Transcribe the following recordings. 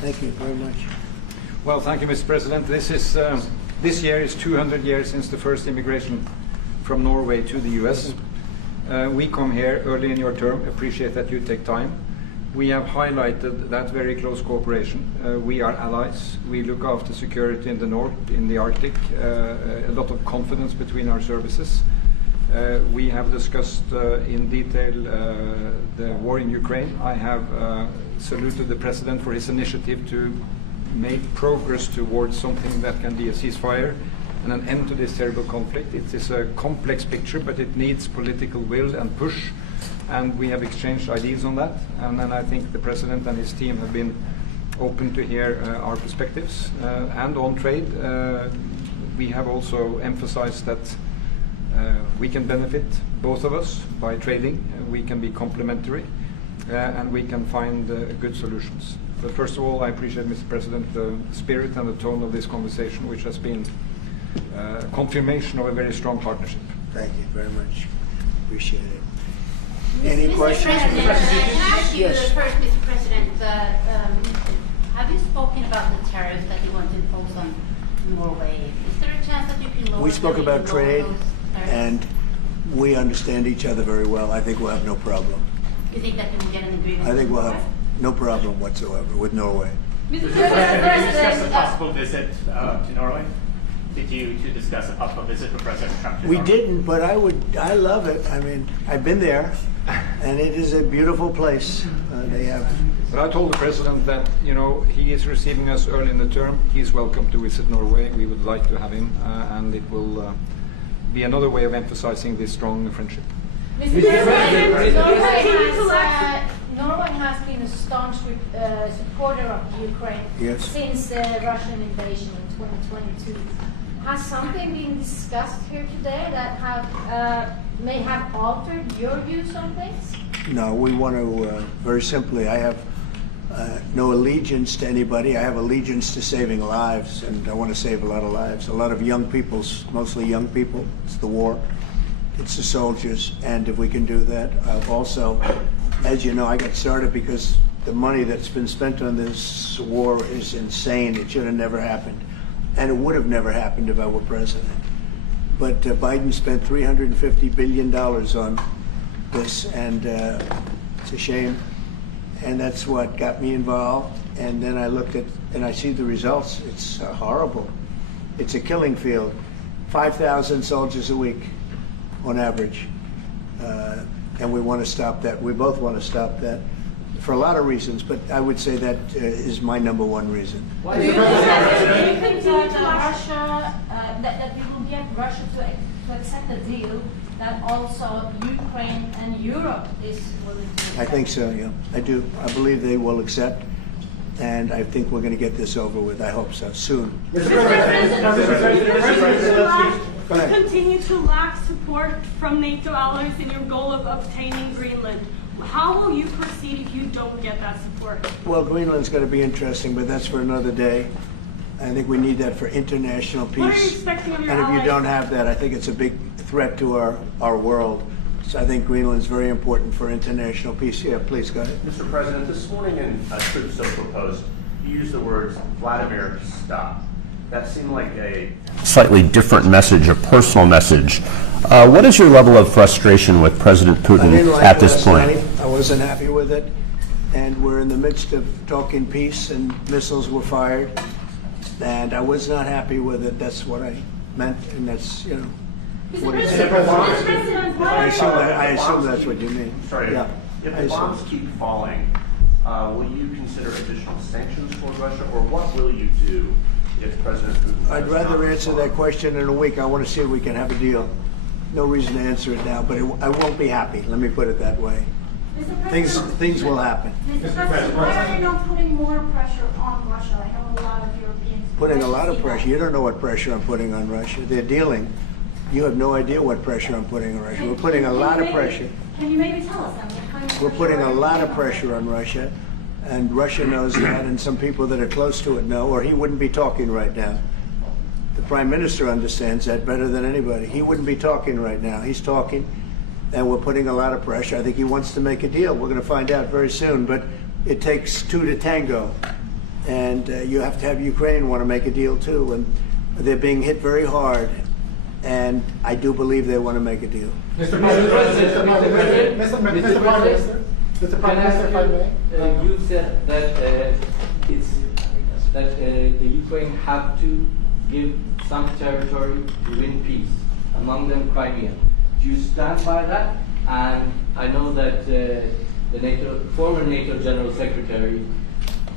Thank you very much. Well, thank you, Mr. President. This year is 200 years since the first immigration from Norway to the U.S. We come here early in your term. Appreciate that you take time. We have highlighted that very close cooperation. We are allies. We look after security in the north, in the Arctic. A lot of confidence between our services. We have discussed in detail the war in Ukraine. I have saluted the President for his initiative to make progress towards something that can be a ceasefire and an end to this terrible conflict. It is a complex picture, but it needs political will and push, and we have exchanged ideas on that. And then I think the President and his team have been open to hear our perspectives. And on trade, we have also emphasized that we can benefit, both of us, by trading. We can be complementary, and we can find good solutions. But first of all, I appreciate, Mr. President, the spirit and the tone of this conversation, which has been a confirmation of a very strong partnership. Thank you very much. Appreciate it. Any questions? Can I ask you Yes. first, Mr. President, have you spoken about the tariffs that you want to impose on Norway? Is there a chance that you can lower We spoke them, about lower trade, those tariffs? and we understand each other very well. I think we'll have no problem. You think that you will get an agreement? I think with we'll Norway? have no problem whatsoever with Norway. Mr. President, did you discuss a possible visit to Norway? Did you discuss a possible visit for President Trump to We Norway? didn't, but I love it. I mean, I've been there, and it is a beautiful place. They have. But I told the President that, you know, he is receiving us early in the term. He's welcome to visit Norway. We would like to have him, and it will be another way of emphasizing this strong friendship. Mr. President, Norway has been a staunch supporter of Ukraine Yes. since the Russian invasion in 2022. Has something been discussed here today that may have altered your views on things? No, we want to, very simply, I have no allegiance to anybody. I have allegiance to saving lives, and I want to save a lot of lives. A lot of young people, mostly young people. It's the war. It's the soldiers, and if we can do that, also, as you know, I got started because the money that's been spent on this war is insane. It should have never happened, and it would have never happened if I were president. But Biden spent $350 billion on this, and it's a shame, and that's what got me involved. And then I looked at, and I see the results. It's horrible. It's a killing field. 5,000 soldiers a week on average, and we want to stop that. We both want to stop that for a lot of reasons, but I would say that is my number one reason. Do you think that Russia, that we will get Russia to accept a deal that also Ukraine and Europe is willing to accept? I think so, yeah. I do. I believe they will accept, and I think we're going to get this over with. I hope so, soon. Go ahead. Continue to lack support from NATO allies in your goal of obtaining Greenland. How will you proceed if you don't get that support? Well, Greenland's going to be interesting, but that's for another day. I think we need that for international peace. What are you expecting of your And if you allies? don't have that, I think it's a big threat to our world. So I think Greenland's very important for international peace. Yeah, please, go ahead. Mr. President, this morning in a Truth Social post, you used the words, Vladimir, stop. That seemed like a slightly different message, a personal message. What is your level of frustration with President I didn't Putin like at this last point? night. I wasn't happy with it. And we're in the midst of talking peace, and missiles were fired. And I was not happy with it. That's what I meant, and that's, you know, what it is. I assume that's what you mean. Sorry, Yeah, if I the assume. bombs keep falling, will you consider additional sanctions toward Russia, or what will you do if President Putin... I'd rather answer that question in a week. I want to see if we can have a deal. No reason to answer it now, but I won't be happy. Let me put it that way. Things will happen. Mr. President, why are you not putting more pressure on Russia? I know a lot of Europeans. Putting a lot of pressure. You don't know what pressure I'm putting on Russia. They're dealing. You have no idea what pressure I'm putting on Russia. We're putting a lot of pressure. Can you maybe tell us then what kind of We're putting a pressure lot are of you pressure on Russia, and Russia knows that, and some people that are close to it know, or he wouldn't be talking right now. The Prime Minister understands that better than anybody. He wouldn't be talking right now. He's talking, and we're putting a lot of pressure. I think he wants to make a deal. We're going to find out very soon, but it takes two to tango, and you have to have Ukraine want to make a deal too, and they're being hit very hard, and I do believe they want to make a deal. Mr. President, Mr. Prime Minister, if I may. You said that the Ukraine have to give some territory to win peace, among them Crimea. Do you stand by that? And I know that the former NATO General Secretary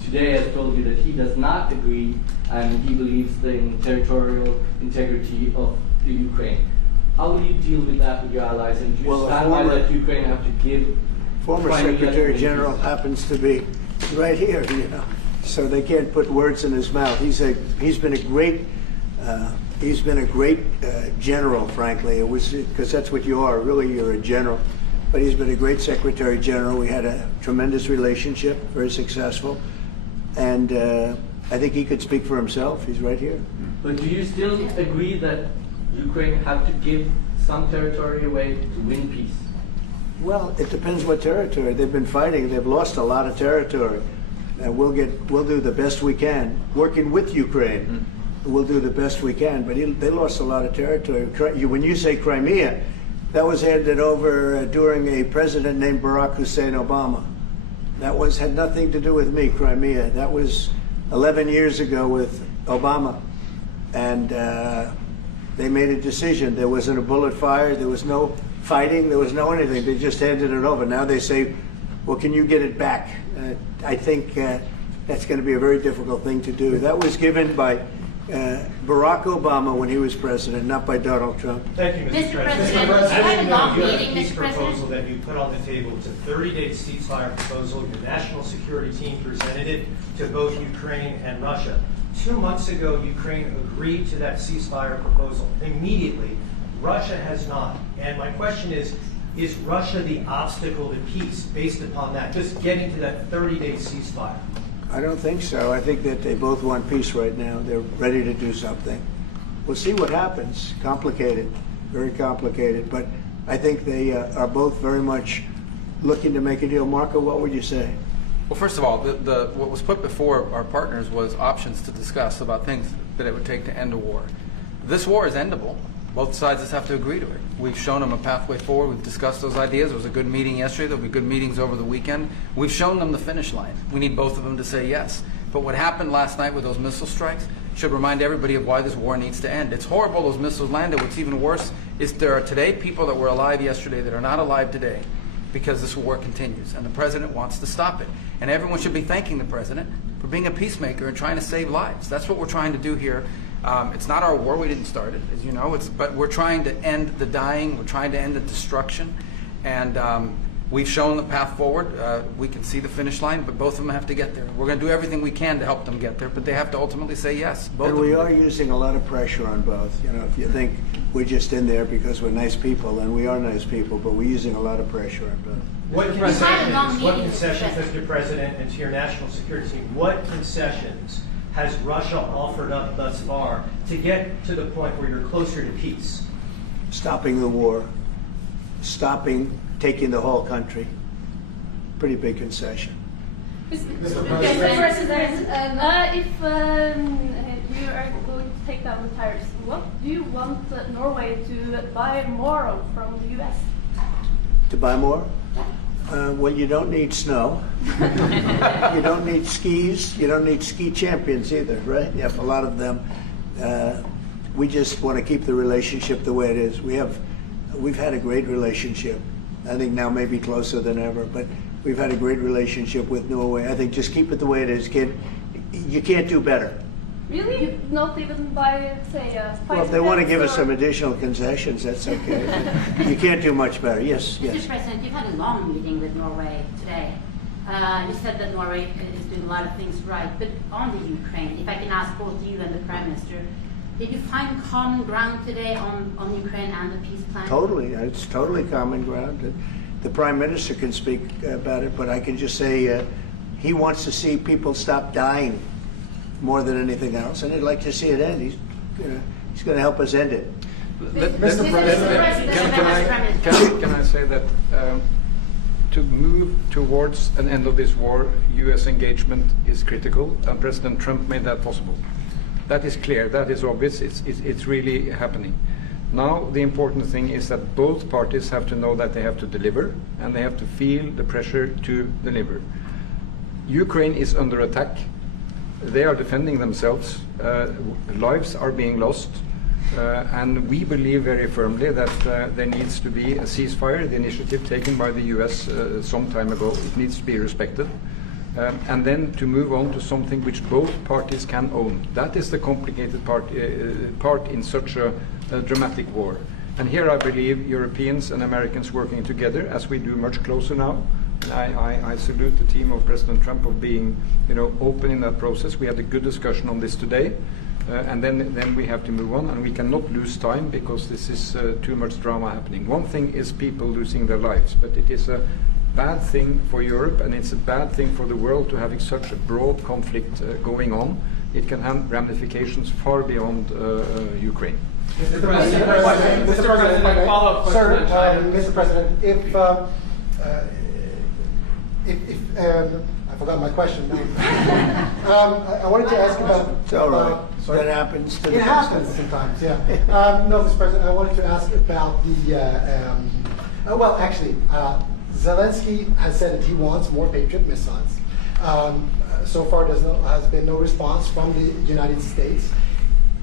today has told you that he does not agree, and he believes in territorial integrity of the Ukraine. How will you deal with that with your allies? And do you stand by that Ukraine have to give? Former Secretary General happens to be right here, you know, so they can't put words in his mouth. He's been a great general, frankly. It was because that's what you are. Really, you're a general. But he's been a great Secretary General. We had a tremendous relationship, very successful, and I think he could speak for himself. He's right here. But do you still agree that Ukraine have to give some territory away to win peace? Well, it depends what territory. They've been fighting. They've lost a lot of territory. We'll do the best we can, working with Ukraine. We'll do the best we can. But they lost a lot of territory. When you say Crimea, that was handed over during a president named Barack Hussein Obama. That had nothing to do with me, Crimea. That was 11 years ago with Obama. And they made a decision. There wasn't a bullet fired. There was no fighting. There was no anything. They just handed it over. Now they say, well, can you get it back? I think that's going to be a very difficult thing to do. That was given by Barack Obama when he was president, not by Donald Trump. Thank you, Mr. President. You had a long You have meeting, a peace Mr. proposal President. that you put on the table. It's a 30-day ceasefire proposal. Your national security team presented it to both Ukraine and Russia. 2 months ago, Ukraine agreed to that ceasefire proposal. Immediately, Russia has not. And my question is Russia the obstacle to peace based upon that, just getting to that 30-day ceasefire? I don't think so. I think that they both want peace right now. They're ready to do something. We'll see what happens. Complicated, very complicated. But I think they are both very much looking to make a deal. Marco, what would you say? Well, first of all, what was put before our partners was options to discuss about things that it would take to end a war. This war is endable. Both sides just have to agree to it. We've shown them a pathway forward. We've discussed those ideas. It was a good meeting yesterday. There'll be good meetings over the weekend. We've shown them the finish line. We need both of them to say yes. But what happened last night with those missile strikes should remind everybody of why this war needs to end. It's horrible those missiles landed. What's even worse is there are today people that were alive yesterday that are not alive today because this war continues. And the president wants to stop it. And everyone should be thanking the president for being a peacemaker and trying to save lives. That's what we're trying to do here. It's not our war. We didn't start it, as you know. But we're trying to end the dying. We're trying to end the destruction. And we've shown the path forward. We can see the finish line, but both of them have to get there. We're going to do everything we can to help them get there, but they have to ultimately say yes. Both and we are using a lot of pressure on both. You know, if you think we're just in there because we're nice people, and we are nice people, but we're using a lot of pressure on both. What concessions, Mr. President, and to your national security team, what concessions has Russia offered up thus far to get to the point where you're closer to peace? Stopping the war, taking the whole country. Pretty big concession. Mr. President, if you are going to take down the tariffs, what do you want Norway to buy more of from the U.S.? To buy more? Well, you don't need snow. You don't need skis. You don't need ski champions either, right? You have a lot of them. We just want to keep the relationship the way it is. We've had a great relationship. I think now maybe closer than ever, but we've had a great relationship with Norway. I think just keep it the way it is, kid. You can't do better. Really? Not even by, say, well, if they want to give us some additional concessions, that's okay. You can't do much better. Yes, yes. Mr. President, you've had a long meeting with Norway today. You said that Norway is doing a lot of things right, but on the Ukraine, if I can ask both you and the Prime Minister, did you find common ground today on Ukraine and the peace plan? Totally. It's totally common ground. The Prime Minister can speak about it, but I can just say he wants to see people stop dying more than anything else, and he'd like to see it end. He's going to help us end it. Can I say that to move towards an end of this war, U.S. engagement is critical, and President Trump made that possible. That is clear, that is obvious, it's really happening. Now the important thing is that both parties have to know that they have to deliver, and they have to feel the pressure to deliver. Ukraine is under attack. They are defending themselves. Lives are being lost. And we believe very firmly that there needs to be a ceasefire, the initiative taken by the US some time ago. It needs to be respected. And then to move on to something which both parties can own. That is the complicated part in such a dramatic war. And here I believe Europeans and Americans working together, as we do much closer now. And I salute the team of President Trump of being, open in that process. We had a good discussion on this today. And then we have to move on, and we cannot lose time because this is too much drama happening. One thing is people losing their lives, but it is a bad thing for Europe, and it's a bad thing for the world to having such a broad conflict going on. It can have ramifications far beyond Ukraine. Mr. President, Mr. President, if I forgot my question. I wanted to ask about. It's all right. That happens to the It happens sometimes, yeah. No, Mr. President, I wanted to ask about the. Well, actually, Zelensky has said that he wants more Patriot missiles. So far, has been no response from the United States.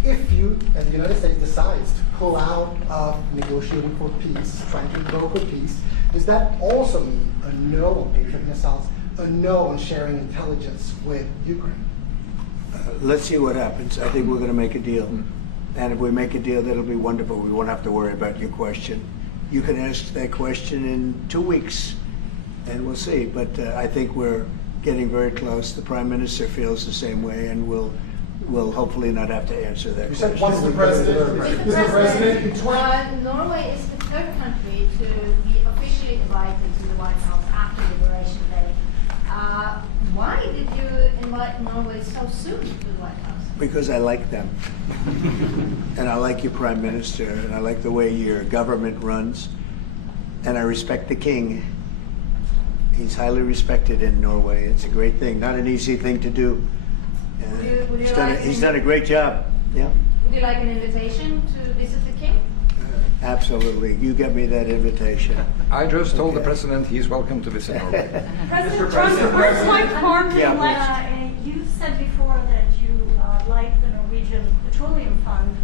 If you, and the United States, decides to pull out of negotiating for peace, trying to broker peace, does that also mean a no on Patriot missiles, a no on sharing intelligence with Ukraine? Let's see what happens. I think we're going to make a deal. And if we make a deal, that'll be wonderful. We won't have to worry about your question. You can ask that question in 2 weeks, and we'll see. But I think we're getting very close. The Prime Minister feels the same way, and we'll hopefully not have to answer that question. Mr. President, Norway is the third country to be officially invited to the White House after Liberation Day. Why did you invite Norway so soon to the White House? Because I like them. And I like your Prime Minister, and I like the way your government runs. And I respect the King. He's highly respected in Norway. It's a great thing, not an easy thing to do. He's done a great job. Yeah. Would you like an invitation to visit the King? Absolutely. You get me that invitation. I just told the President he's welcome to visit Norway. President Trump, first like farming You said before that you like the Norwegian petroleum fund,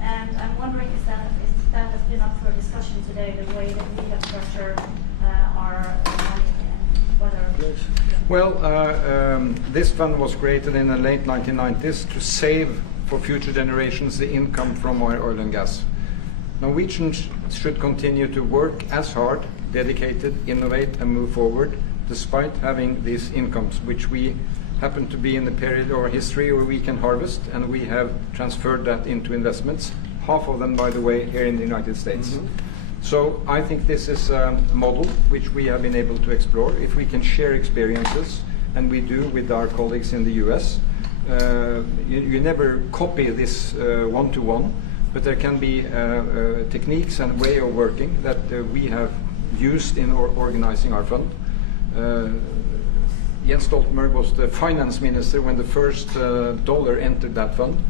and I'm wondering if that has been up for discussion today, the way that we have structured our money and whether. Well, this fund was created in the late 1990s to save for future generations the income from oil and gas. Norwegians should continue to work as hard, dedicated, innovate and move forward, despite having these incomes, which we happen to be in the period of our history where we can harvest, and we have transferred that into investments, half of them, by the way, here in the United States. So I think this is a model which we have been able to explore. If we can share experiences, and we do with our colleagues in the US, you never copy this one-to-one, but there can be techniques and way of working that we have used in organizing our fund. Jens Stoltenberg was the finance minister when the first dollar entered that fund.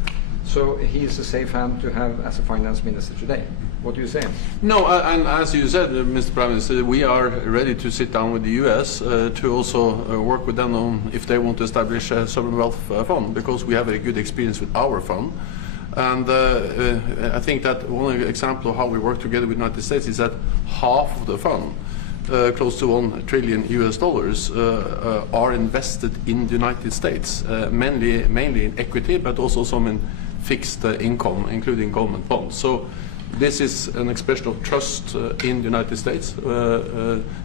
So he is a safe hand to have as a finance minister today. What do you say? No, and as you said, Mr. Prime Minister, we are ready to sit down with the US to also work with them on if they want to establish a sovereign wealth fund, because we have a good experience with our fund. And I think that one example of how we work together with the United States is that half of the fund, close to $1 trillion US, are invested in the United States, mainly in equity, but also some in fixed income, including government bonds. So this is an expression of trust in the United States,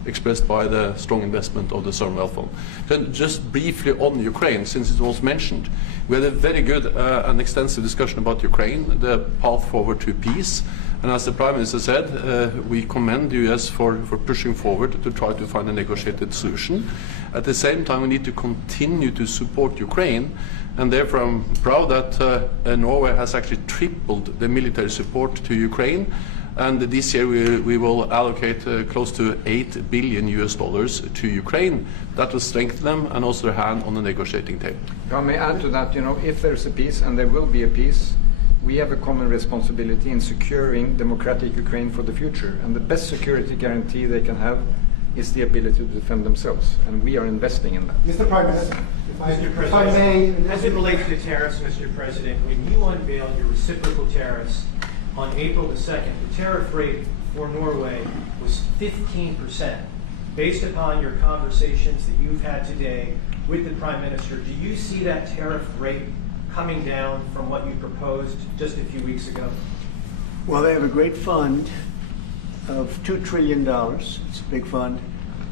expressed by the strong investment of the sovereign wealth fund. Then just briefly on Ukraine, since it was mentioned, we had a very good and extensive discussion about Ukraine, the path forward to peace. And as the Prime Minister said, we commend the US for pushing forward to try to find a negotiated solution. At the same time, we need to continue to support Ukraine, and therefore I'm proud that Norway has actually tripled the military support to Ukraine. And this year we will allocate close to $8 billion to Ukraine. That will strengthen them and also their hand on the negotiating table. If I may add to that, if there's a peace, and there will be a peace, we have a common responsibility in securing democratic Ukraine for the future. And the best security guarantee they can have is the ability to defend themselves. And we are investing in that. Mr. Prime Minister, if I may. As it relates to tariffs, Mr. President, when you unveiled your reciprocal tariffs on April the 2nd, the tariff rate for Norway was 15%. Based upon your conversations that you've had today with the Prime Minister, do you see that tariff rate coming down from what you proposed just a few weeks ago? Well, they have a great fund of $2 trillion. It's a big fund,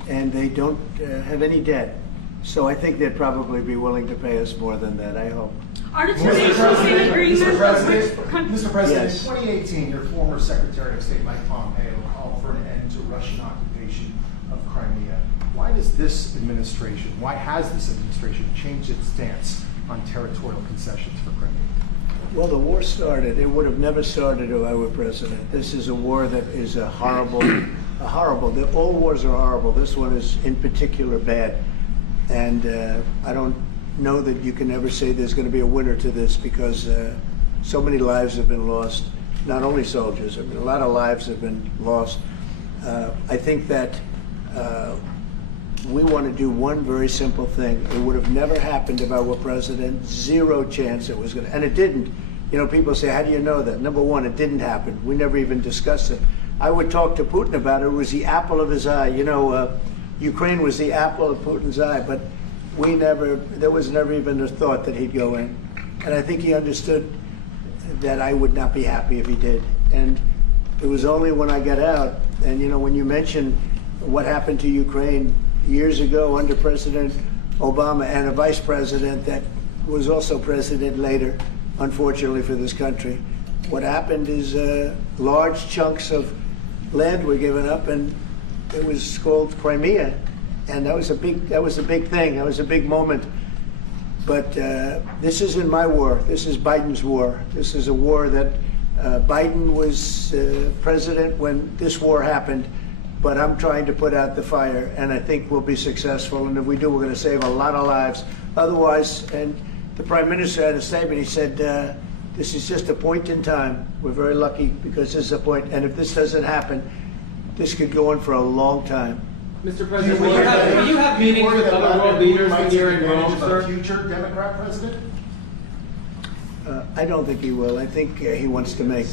and they don't have any debt. So I think they'd probably be willing to pay us more than that, I hope. Are the two nations in agreement? Mr. President, Yes. in 2018, your former Secretary of State Mike Pompeo called for an end to Russian occupation of Crimea. Why has this administration changed its stance on territorial concessions for Crimea? Well, the war started. It would have never started if I were president. This is a war that is horrible. All wars are horrible. This one is in particular bad. And I don't know that you can ever say there's going to be a winner to this, because so many lives have been lost. Not only soldiers, I mean, a lot of lives have been lost. I think that we want to do one very simple thing. It would have never happened if I were president. Zero chance it was going to, and it didn't. People say, how do you know that? Number one, it didn't happen. We never even discussed it. I would talk to Putin about it. It was the apple of his eye. Ukraine was the apple of Putin's eye, but there was never even a thought that he'd go in. And I think he understood that I would not be happy if he did. And it was only when I got out, and when you mention what happened to Ukraine years ago under President Obama and a vice president that was also president later, unfortunately for this country, what happened is large chunks of land were given up, and it was called Crimea, and that was a big thing. That was a big moment. But this isn't my war. This is Biden's war. This is a war that Biden was president when this war happened. But I'm trying to put out the fire, and I think we'll be successful. And if we do, we're going to save a lot of lives. Otherwise, and the Prime Minister had a statement. He said, "This is just a point in time. We're very lucky because this is a point. And if this doesn't happen, this could go on for a long time." Mr. President, will you have meetings with other world leaders when you're in Rome, sir? Future Democrat president? I don't think he will. I think he wants to make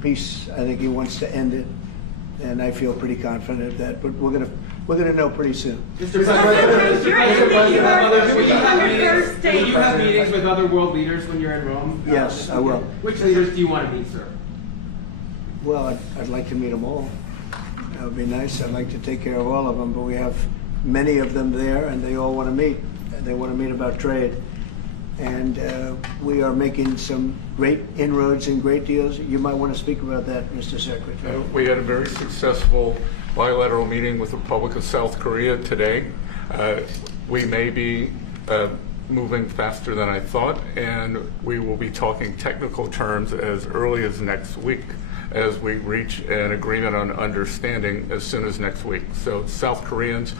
peace. I think he wants to end it, and I feel pretty confident of that. But we're gonna know pretty soon. Mr. President, will you have meetings with other world leaders when you're in Rome? Yes, I will. Which leaders do you want to meet, sir? Well, I'd like to meet them all. That would be nice. I'd like to take care of all of them, but we have many of them there, and they all want to meet. They want to meet about trade. And we are making some great inroads and great deals. You might want to speak about that, Mr. Secretary. We had a very successful bilateral meeting with the Republic of South Korea today. We may be moving faster than I thought, and we will be talking technical terms as early as next week, as we reach an agreement on understanding as soon as next week. So South Koreans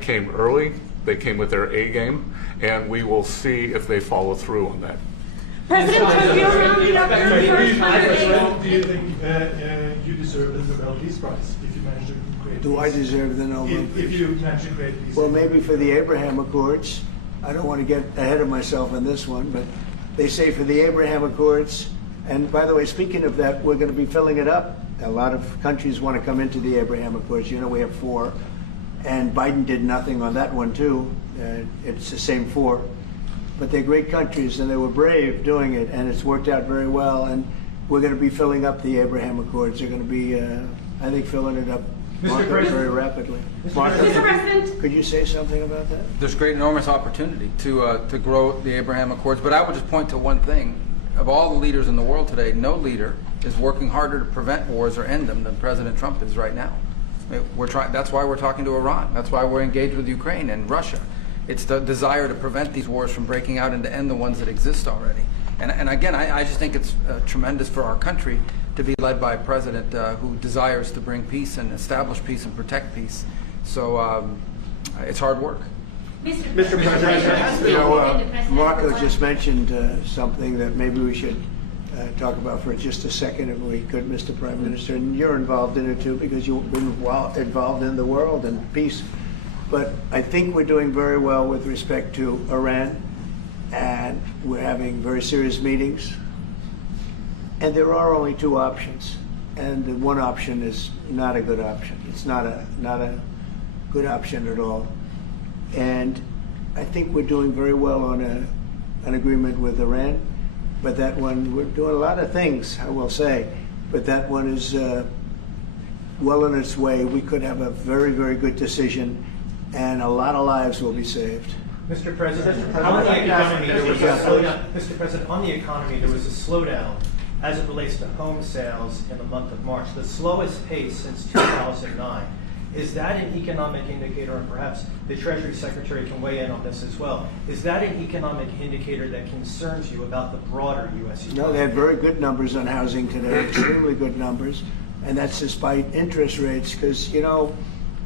came early, they came with their A game, and we will see if they follow through on that. President Trump, you're rounding up your first 100 days. Do you think you deserve the Nobel Peace Prize if you manage to create Do I deserve the Nobel Peace? If you manage to create peace? Well, maybe for the Abraham Accords. I don't want to get ahead of myself on this one, but they say for the Abraham Accords. And by the way, speaking of that, we're going to be filling it up. A lot of countries want to come into the Abraham Accords. We have 4. And Biden did nothing on that one, too. It's the same 4. But they're great countries, and they were brave doing it, and it's worked out very well. And we're going to be filling up the Abraham Accords. They're going to be, I think, filling it up very rapidly. Mr. President, could you say something about that? There's great, enormous opportunity to grow the Abraham Accords. But I would just point to one thing. Of all the leaders in the world today, no leader is working harder to prevent wars or end them than President Trump is right now. That's why we're talking to Iran. That's why we're engaged with Ukraine and Russia. It's the desire to prevent these wars from breaking out and to end the ones that exist already. And again, I just think it's tremendous for our country to be led by a president who desires to bring peace and establish peace and protect peace. So it's hard work. Mr. President, You know, Marco just mentioned something that maybe we should talk about for just a second, if we could, Mr. Prime Minister. And you're involved in it too, because you've been involved in the world and peace. But I think we're doing very well with respect to Iran, and we're having very serious meetings. And there are only two options, and the one option is not a good option. It's not a good option at all. And I think we're doing very well on an agreement with Iran, but that one, we're doing a lot of things, I will say, but that one is well on its way. We could have a very, very good decision, and a lot of lives will be saved. Mr. President, on the economy, there was a slowdown. Mr. President, on the economy, there was a slowdown as it relates to home sales in the month of March, the slowest pace since 2009. Is that an economic indicator, and perhaps the Treasury Secretary can weigh in on this as well, is that an economic indicator that concerns you about the broader U.S. economy? No, they had very good numbers on housing today, extremely good numbers, and that's despite interest rates, because, you know,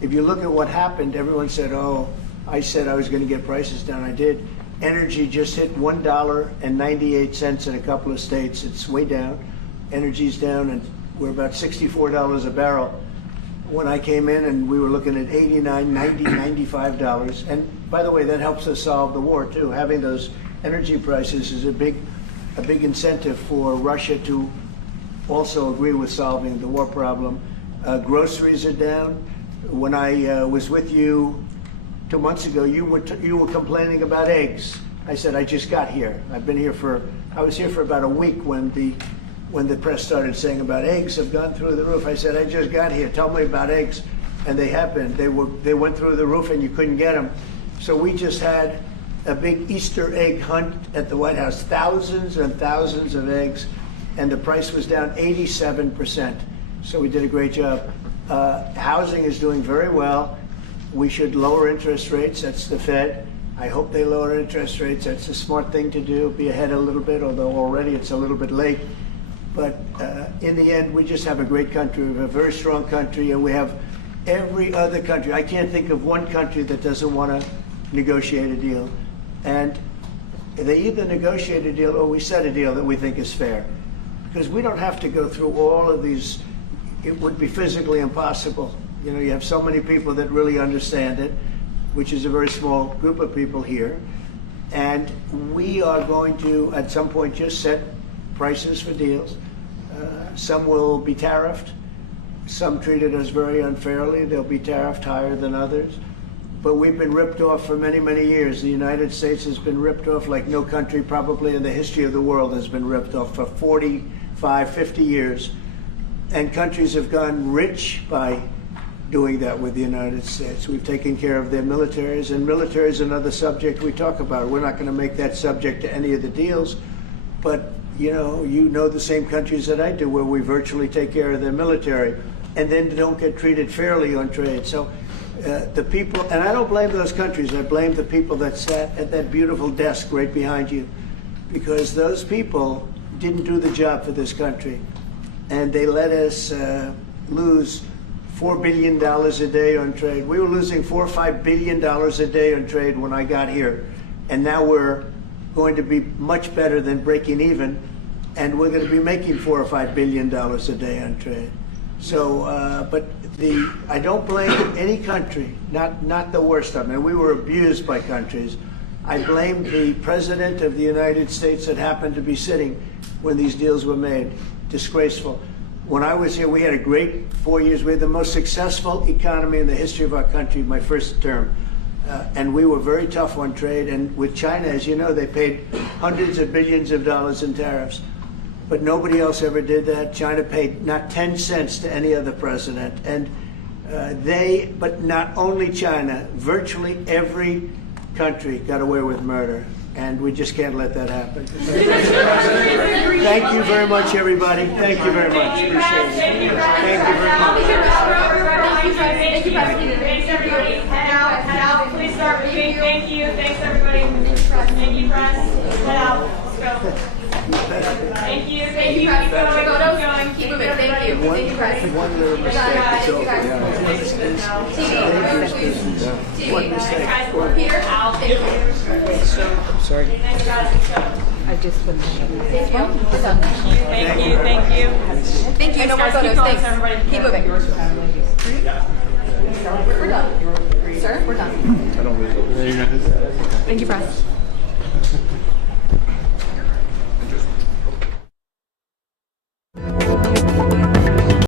if you look at what happened, everyone said, oh, I said I was going to get prices down. I did. Energy just hit $1.98 in a couple of states. It's way down. Energy's down, and we're about $64 a barrel. When I came in, and we were looking at $89, $90, $95. And by the way, that helps us solve the war too. Having those energy prices is a big incentive for Russia to also agree with solving the war problem. Groceries are down. When I was with you 2 months ago, you were complaining about eggs. I said, I just got here. I was here for about a week when the press started saying about eggs have gone through the roof. I said, I just got here. Tell me about eggs. And they happened. They went through the roof, and you couldn't get them. So we just had a big Easter egg hunt at the White House. Thousands and thousands of eggs, and the price was down 87%. So we did a great job. Housing is doing very well. We should lower interest rates. That's the Fed. I hope they lower interest rates. That's a smart thing to do. Be ahead a little bit, although already it's a little bit late. But in the end, we just have a great country. We have a very strong country, and we have every other country. I can't think of one country that doesn't want to negotiate a deal. And they either negotiate a deal or we set a deal that we think is fair. Because we don't have to go through all of these. It would be physically impossible. You know, you have so many people that really understand it, which is a very small group of people here. And we are going to, at some point, just set prices for deals. Some will be tariffed. Some treated us very unfairly. They'll be tariffed higher than others. But we've been ripped off for many, many years. The United States has been ripped off like no country probably in the history of the world has been ripped off for 45, 50 years. And countries have gotten rich by doing that with the United States. We've taken care of their militaries, and military is another subject we talk about. We're not going to make that subject to any of the deals, but you know the same countries that I do, where we virtually take care of their military, and then don't get treated fairly on trade. So the people, and I don't blame those countries, I blame the people that sat at that beautiful desk right behind you, because those people didn't do the job for this country, and they let us lose $4 billion a day on trade. We were losing $4 or $5 billion a day on trade when I got here, and now we're going to be much better than breaking even, and we're going to be making $4 or $5 billion a day on trade. So, but I don't blame any country, not the worst of them. And we were abused by countries. I blame the President of the United States that happened to be sitting when these deals were made. Disgraceful. When I was here, we had a great 4 years. We had the most successful economy in the history of our country, my first term. And we were very tough on trade. And with China, as you know, they paid hundreds of billions of dollars in tariffs. But nobody else ever did that. China paid not 10 cents to any other president. And but not only China, virtually every country got away with murder. And we just can't let that happen. Thank you very much, everybody. Thank you very much. Appreciate it. Thank you very much. Thanks, everybody. Head out. Please start moving. Thank you. Thanks, everybody. Thank you, press. Head out. Let's go. Thank you. Keep going. one mistake. Peter, Al, thank you. I'm sorry. I just put Thank you. Thank you, thank you. Thank you. No more photos. Thanks. Keep moving. We're done. Sir, we're done. Thank you, press.